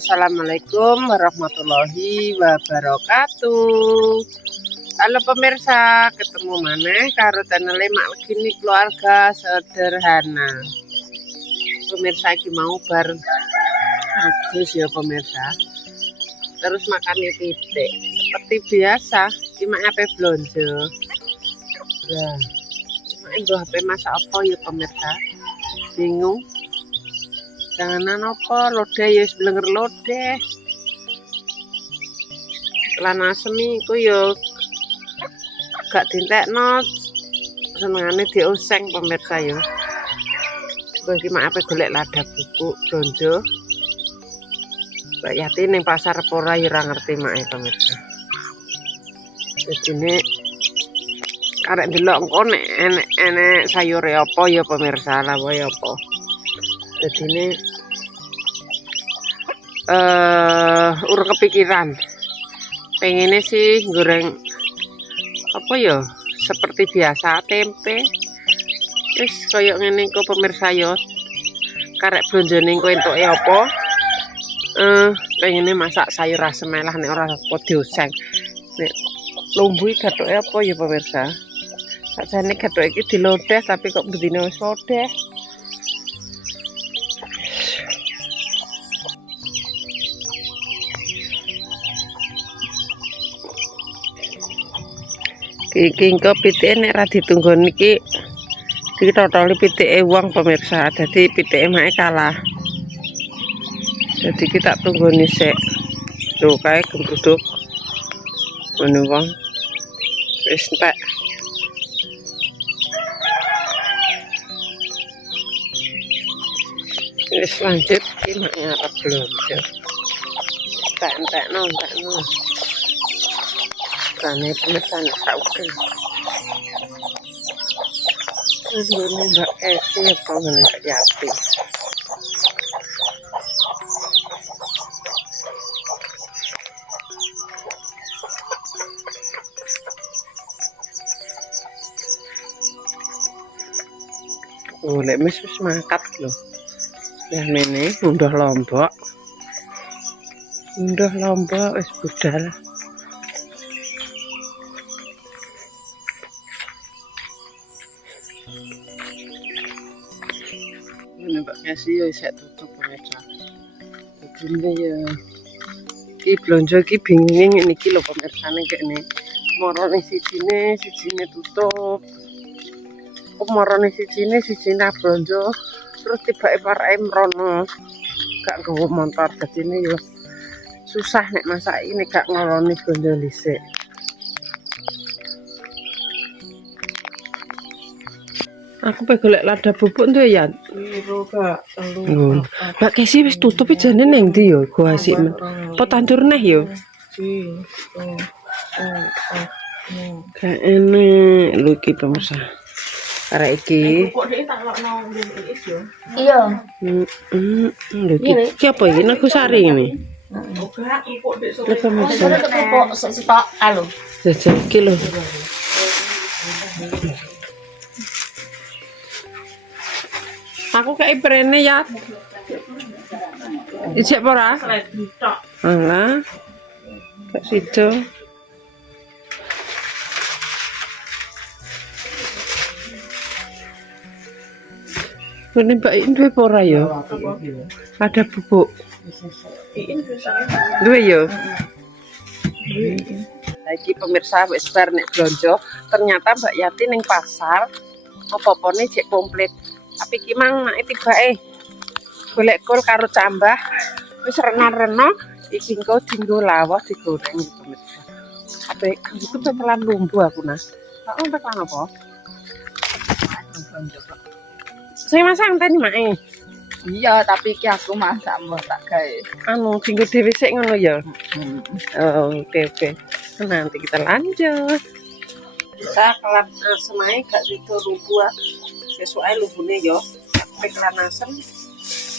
Assalamualaikum warahmatullahi wabarakatuh. Halo pemirsa, ketemu maneh karo channel Mak Legini Keluarga Sederhana. Pemirsa iki mau bar agus ya pemirsa. Terus makan titik seperti biasa, cuma apa blonjo. Ya, cuma HP masak apa ya pemirsa? Bingung. Janganan apa lodeh ya sebelenger lodeh. Celana semi iku ya gak dintekno, senengane dioseng pemirsa ya. Bagi mak apa golek lada bubuk blonjo. Mbak Yati ning pasar pora ya ora ngerti mak pemirsa. Dadine arek ndelok engko nek enek sayure apa ya pemirsa, lawa ya apa. Dadine urung kepikiran. Pengennya sih goreng apa ya? Seperti biasa tempe. Wis koyo ngene kok pemirsa yo. Karek blonjone engko entuke apa? Pengennya masak sayur asem lah nek ora apa dioseng. Nek lumbu iki gathuke apa ya pemirsa? Sakjane gathuke iki dilodeh tapi kok bedine wis lodeh. Iki engko pitike nek ra ditunggon iki ditotoli pitike wong pemirsa. Dadi pitike make kalah. Jadi kita tunggoni sik. Tuh kae gembruduk. Ngono wong. Wis entek. Wis lanjut iki mak ngarep blonjo. Entekno. Karena pemesan sauke. Ini Mbak Esi apa ngene Mbak Yati. Lek wis mangkat lho. Ya mene munduh lombok. Wis budal. Ini Mbak Kasih ya saya tutup pemirsa. Ini ya iki blonjo iki bingung ini iki lho pemirsane kene. Marane sijine tutup. Kok marane sijine blonjo terus tibake parake mrono. Gak nggawa motor dadine ya susah nek masak ini gak ngoloni blonjo dhisik. Aku pe golek lada bubuk tuh ya. Loro Kak, telu. Mbak Kesi wis tutup jane ning ndi ya go asik men. Apa tandur neh ya? Gak enek lho iki pemirsa. Arek iki. Iya. Lho iki apa iki Nagusari ngene? Lho pemirsa. Kok stok alo. Jajal iki lho. Aku kayak brene ya. Ijek ora? Alah. Kak sido. Ini Mbak In duwe ora ya? Ada bubuk. Duwe ya? Lagi pemirsa wis bar nek blonjo, ternyata Mbak Yati ning pasar apa-apane jek komplit. Tapi ki mang nek tibake golek kol karo cambah wis rena-rena iki engko dienggo lawah digoreng pemirsa. Ape iku telan lumbu aku nah. Kok telan apa? Saya masak tadi mae. Iya, tapi iki aku masak mbok tak gawe. Anu dienggo dhewe sik ngono ya. Oh, oke. Nanti kita lanjut. Kita kelap asem ae gak sido lumbu. Sesuai lumbune yo. Pekelan asem.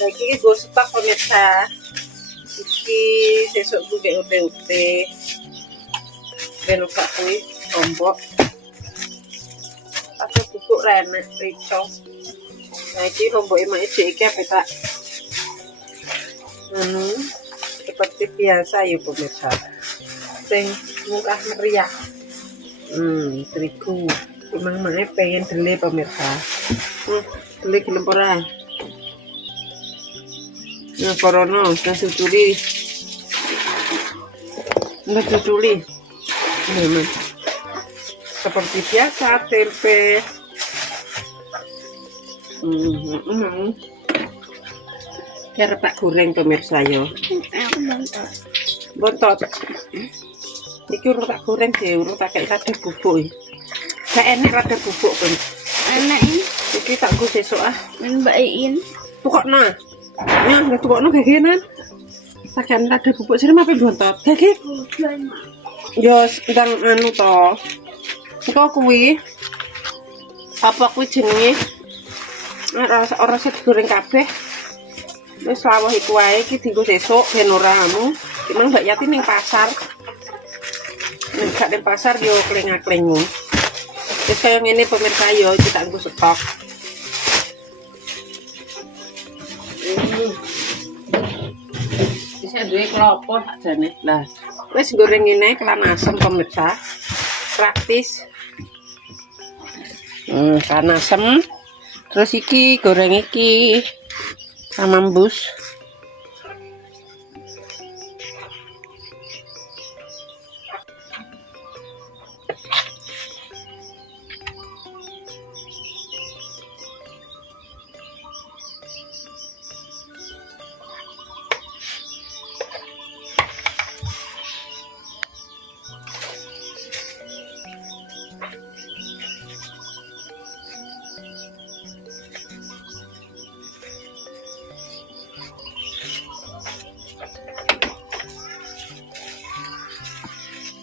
Lagi gue stok pemirsa. Iki sesuk gue ute-ute. Ben lupa kuwi lombok. Pakai bubuk renek rico. Nah iki lomboke mak iki apa tak? seperti biasa ya pemirsa. Sing murah meriah. Terigu. Emang mae pengen dele pemirsa. Dele gelem ora? Nah, korono nang susuli. Nggak susuli. Memang. Seperti biasa tempe. Biar tak goreng pemirsa yo. Aku bontot. Bontot. Iki urung tak goreng deh, urung tak kayak lada bubuk. Gak enak lada bubuk pun. Enak ini. Iki tak go sesuk ah. Men Mbak Iin. Tukokna. Ya, nggak tukokno gegenan. Pakai lada bubuk sini mape bontot. Gege. Yo, sedang anu to. Engko kuwi apa kuwi jenenge? Ora usah digoreng kabeh. Wis lawuh iku wae iki dienggo sesuk ben ora anu. Emang Mbak Yati ning pasar. Nek gak ning pasar yo kleng-kleng. Wis kaya ngene pemirsa yo iki tak nggo stok. Bisa duwe klopo sakjane. Lah, wis goreng ngene kelan asem pemirsa. Praktis. Kelan asem. Terus iki goreng iki sama embus.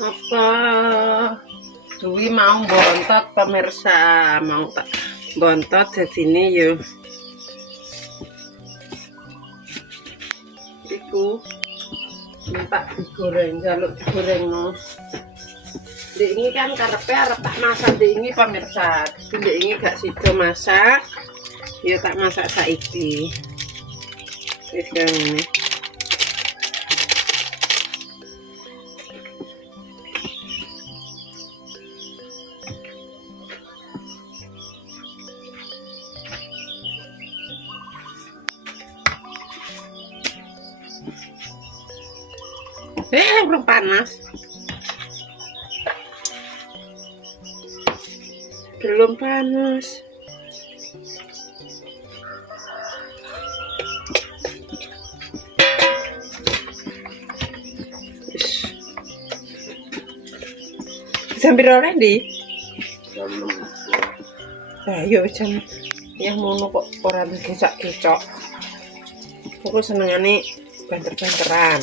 Apa Dwi mau bontot pemirsa, mau tak bontot jadine yo iku minta digoreng, jaluk digoreng no. Dek ini kan karepe arep tak masak dek ini pemirsa. Dek ini gak sido masak, ya tak masak saiki. Wis ngene. Belum panas. Belum panas. Sambil orang di. Ayo jam yang mono kok orang kecak-kecok. Aku senengane banter-banteran.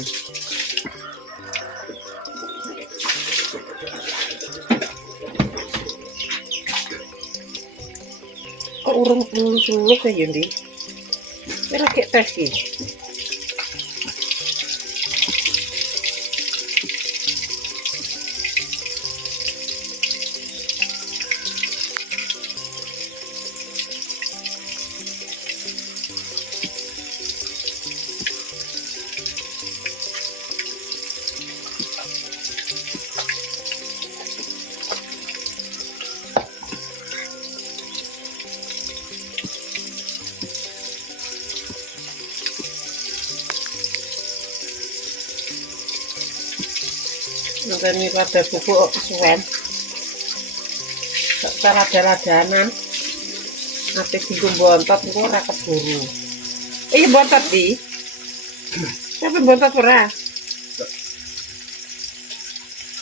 Kok urung lulus kayak gini? Ini lagi tes sih. Ini rada bubuk kesuwen. Tak rada-radanan. Nanti tinggal bontot itu ora keburu. Bontot di. Tapi bontot ora.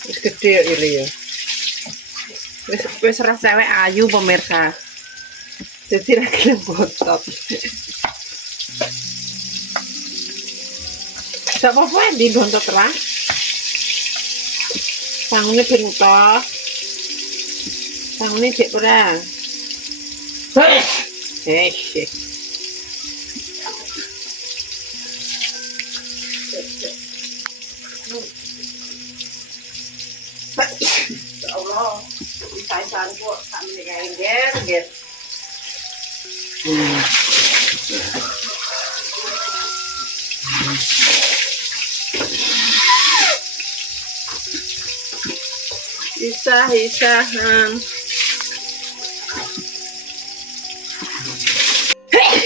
Wis gede ini ya. Wis ora cewek ayu pemirsa. Jadi lagi bontot. Tak apa-apa di bontot ora. Tangannya pintar, tangannya cek perang. Ya Allah, bisa-bisaan kok sampe kayak ger. Isah-isahan.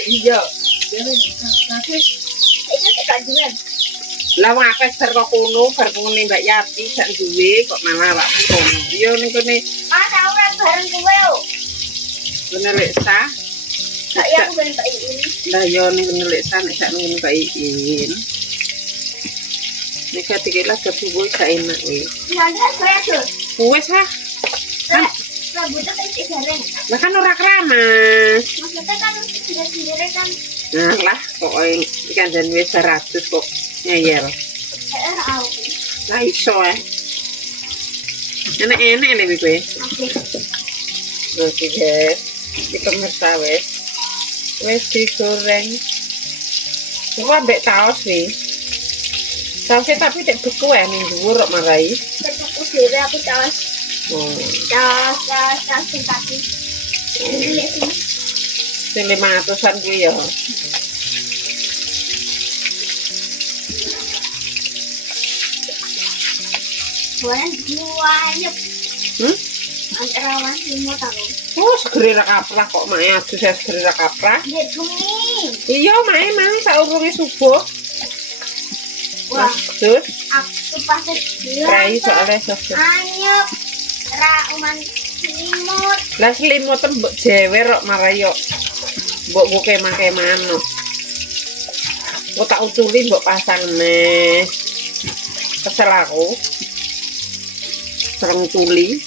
Iya. Tapi Itu tidak jual. lah wong akeh bar kok kono, bar ngene Mbak Yati gak duwe kok malah awakmu kono. Yo ning kene Mana orang bareng gue yo. kene lek sah. Saya aku bareng Pak Iin. Lah yo ning kene lek sah nek sak ngene Mbak Iin. Nek ati kela kebuwe gak enak we. Ada saya. Wes ha. Rambutnya kayak cigareng. Lah kan ora keramas. Maksudnya kan sudah sendiri kan. Nah lah kok ikan dan wis 100 kok ngeyel. Tahu. Lah iso enak-enak lho kowe. Oke guys, iki pemirsa wis digoreng. Coba ambek saus nih. Sausnya tapi tidak beku ning dhuwur kok marai. Aku sendiri aku tawas. Oh, Tawas simpati. Ini sih. sing 500-an kuwi ya. Banyak. Antara masih mau tahu. Oh, segeri ra kaprah kok mae adus saya segeri ra kaprah. Dia kuning. Iya, mae mang saurunge subuh. Wah, Terus aku pasti rai soalnya sos. anyep. Ra uman selimut. Lah selimut mbok jewer kok marai yo. Mbok kemah-kemahan no. Mbok tak uculi mbok pasang neh. Kesel aku. Sereng tuli.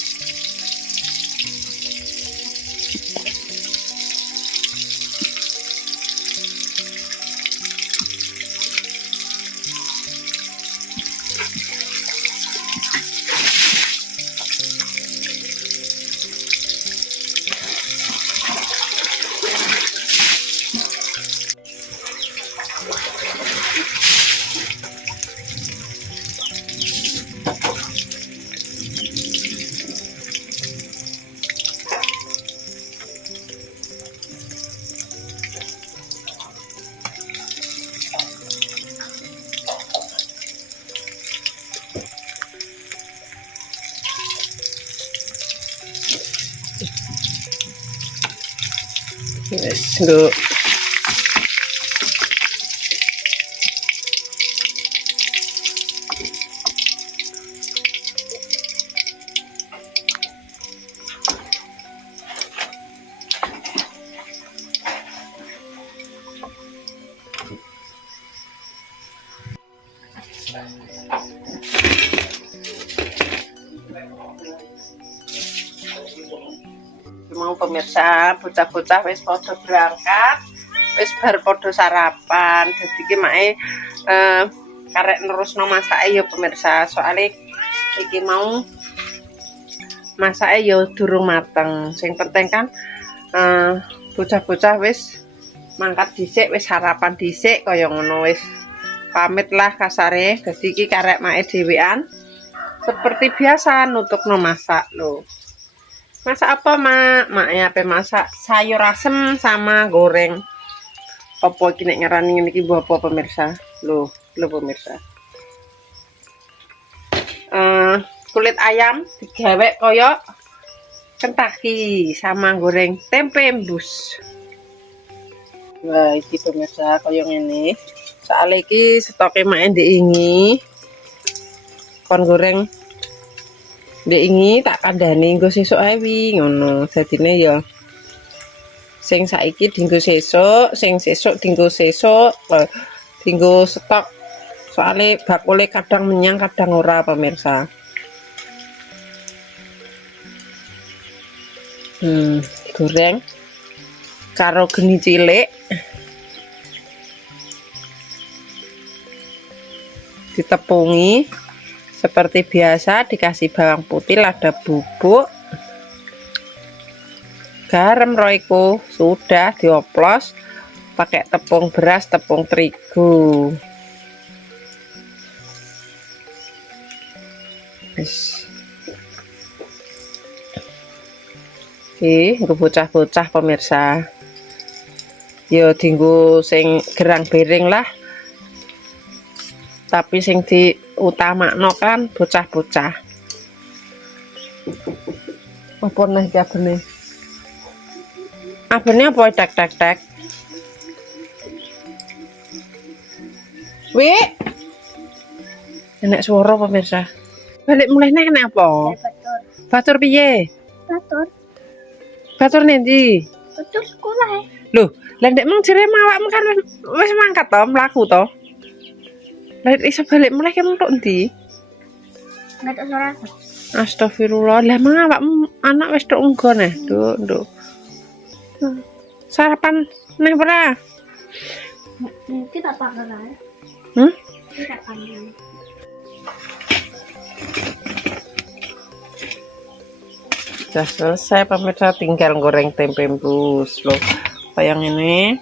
Wes nggo mau pemirsa bocah-bocah wis padha berangkat wis bar padha sarapan dadi ki mae karek nerusno masake ya pemirsa soalnya iki mau masake ya durung mateng sing penting kan bocah-bocah wis mangkat dhisik wis sarapan dhisik kaya ngono wis pamit lah kasare dadi iki karek mae dhewean seperti biasa nutupno masak lho. Masak apa, Mak? Maknya apa masak sayur asem sama goreng. Apa iki nek ngarani ngene iki apa pemirsa? Loh pemirsa. Kulit ayam digawe kaya Kentucky sama goreng tempe embus. Wah, iki pemirsa kaya ngene. Soale iki stoke mak ndingi. Kon goreng ndingi tak kandhani nggo sesuk ae wi ngono. Dadine ya sing saiki dienggo sesuk, sing sesuk dienggo sesuk, dienggo stok. Soale bakule kadang menyang kadang ora pemirsa. Goreng karo geni cilik ditepungi seperti biasa, dikasih bawang putih, lada bubuk, garam roiko, sudah dioplos pakai tepung beras, tepung terigu. Oke, bocah-bocah pemirsa. Yo dinggo sing gerang bering lah. Tapi sing diutamakno kan bocah-bocah. Apa nih iki abene? Abene apa tek. Wi. Enak suara pemirsa. Balik mulai nek apa? Batur. Batur piye? Batur. Batur nendi? Batur sekolah ya. Loh, lah ndek mung jere awakmu kan wis mangkat to, mlaku to. Lah iso balik mulai ke mentuk ndi? Nggak tahu suara. Astagfirullah, lah mang awakmu anak wis tok enggo neh, Nduk. Sarapan neh ora? Kita pakai lah. Kita pakai. Sudah selesai pemirsa, tinggal goreng tempe rebus loh. Kayak ini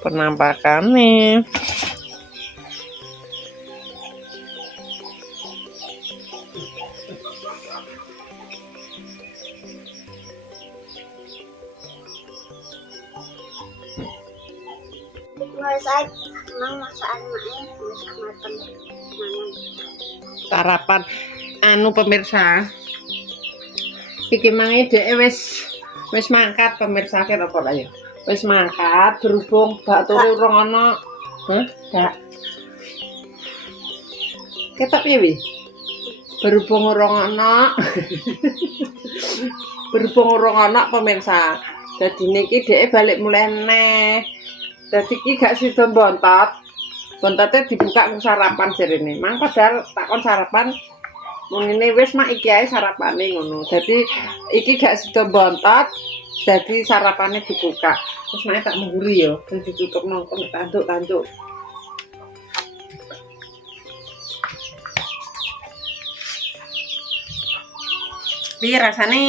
penampakannya. Sarapan anu pemirsa. Iki mangi dhek wis mangkat pemirsa kira apa ya. Wis mangkat berhubung bak turu rong ana. Hah? Kak. Ketok piye wi? Berhubung rong ana. Berhubung rong ana pemirsa. Dadi niki dhek balik mulai neh. Dadi iki gak sida bontot. Bontote dibuka ku sarapan jarene. Mang padahal takon sarapan mung ngene wis mak iki ae sarapane ngono. Dadi iki gak sida bontot. Dadi sarapane dibuka. Terus mak tak mengguri ya, terus ditutup nongkon tanduk-tanduk. Piye rasane?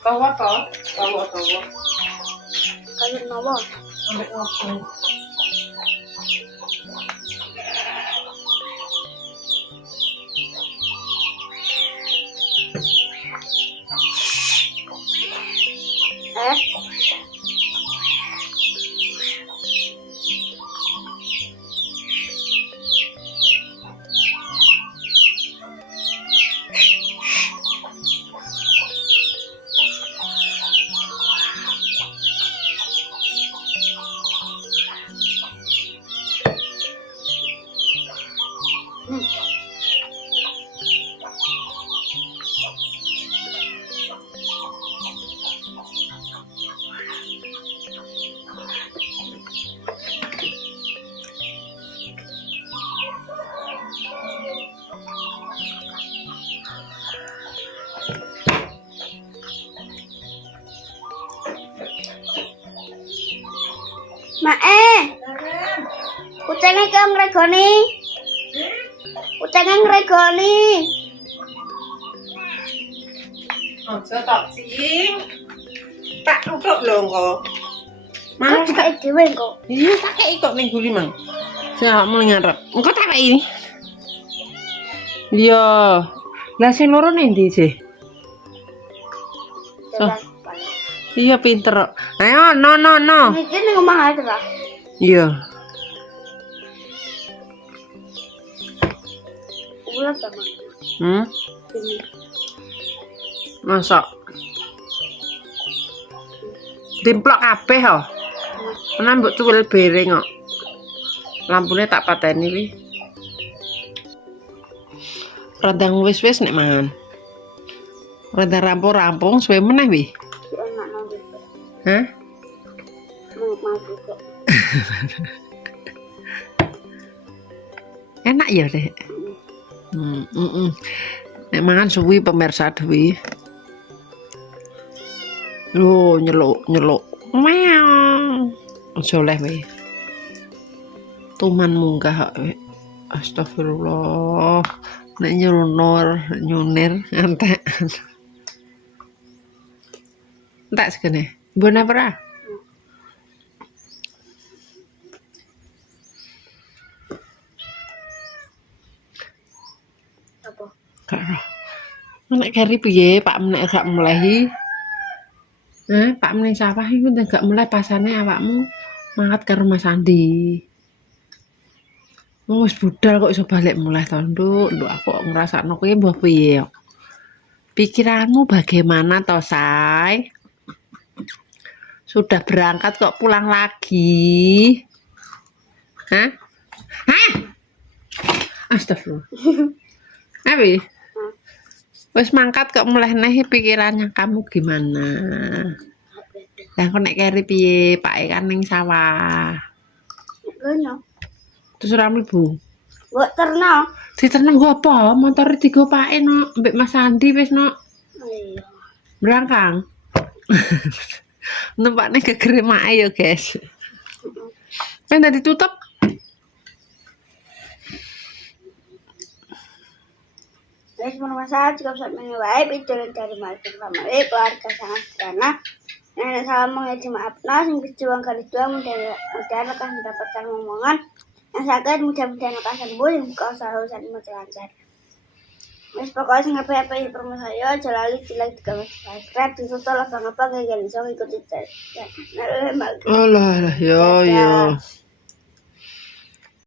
Tawa to? Tawa. Kayu nopo? Ambek ngopo? Kucingnya ke ngregoni. Kucingnya ngregoni. Aja tak cing. Tak utuk lho engko. Mas tak dhewe kok. Iya tak kei kok ning guri mang. Saya mau ngarep. Engko tak kei. Iya. Lah sing loro nendi sih? Iya pinter. Ayo no. Iki ning omah ae ta. Iya. Ulah ta, Mas. Masak. Dimplok kabeh ho. Ana mbok cuwil bereng kok. Lampune tak pateni wi. Radang wis nek mangan. Radang rampung suwe meneh wi. Enak nang wis. Hah? Mau kok. Enak ya, Dek. Nek mangan suwi pemirsa dewi. Loh, nyeluk. Meow. Soleh we. Tuman munggah we. Astagfirullah. Nek nyunir entek. Entek segene. Mbone ora? Apa? Karo. Nek kari piye Pak menek gak mulehi? Pak menek sapa iku gak mulai pasane awakmu mangkat karo Mas Andi. Wis budal kok iso balik mulai to, Nduk. Nduk aku kok ngrasakno kuwi mbah piye yo. Pikiranmu bagaimana toh, Say? Sudah berangkat kok pulang lagi? Hah? Hah? Astagfirullah. Abi, wis mangkat kok mulai neh pikirannya kamu gimana? Lah kok nek keri piye? Pake kan ning sawah. Gono. Terus ora mlebu. Mbok terno. Diterno nggo apa? Motor digopake no, mbek Mas Andi wis no. Iya. Berangkang. Numpakne kegeremake yo, guys. Kan tadi tutup. Wis masalah cukup sampai wae piturut dari Malkin Family keluarga sangat sederhana. Nenek salam mengaji maafna sing berjuang kali dua mudah-mudahan akan mendapatkan omongan yang sakit mudah-mudahan akan sembuh yang kau selalu sangat lancar. Wis pokoknya sing apa-apa ya promo saya aja lali like juga subscribe ditutup apa-apa kayak gini so ikuti terus. Nah, Alah, yo yo.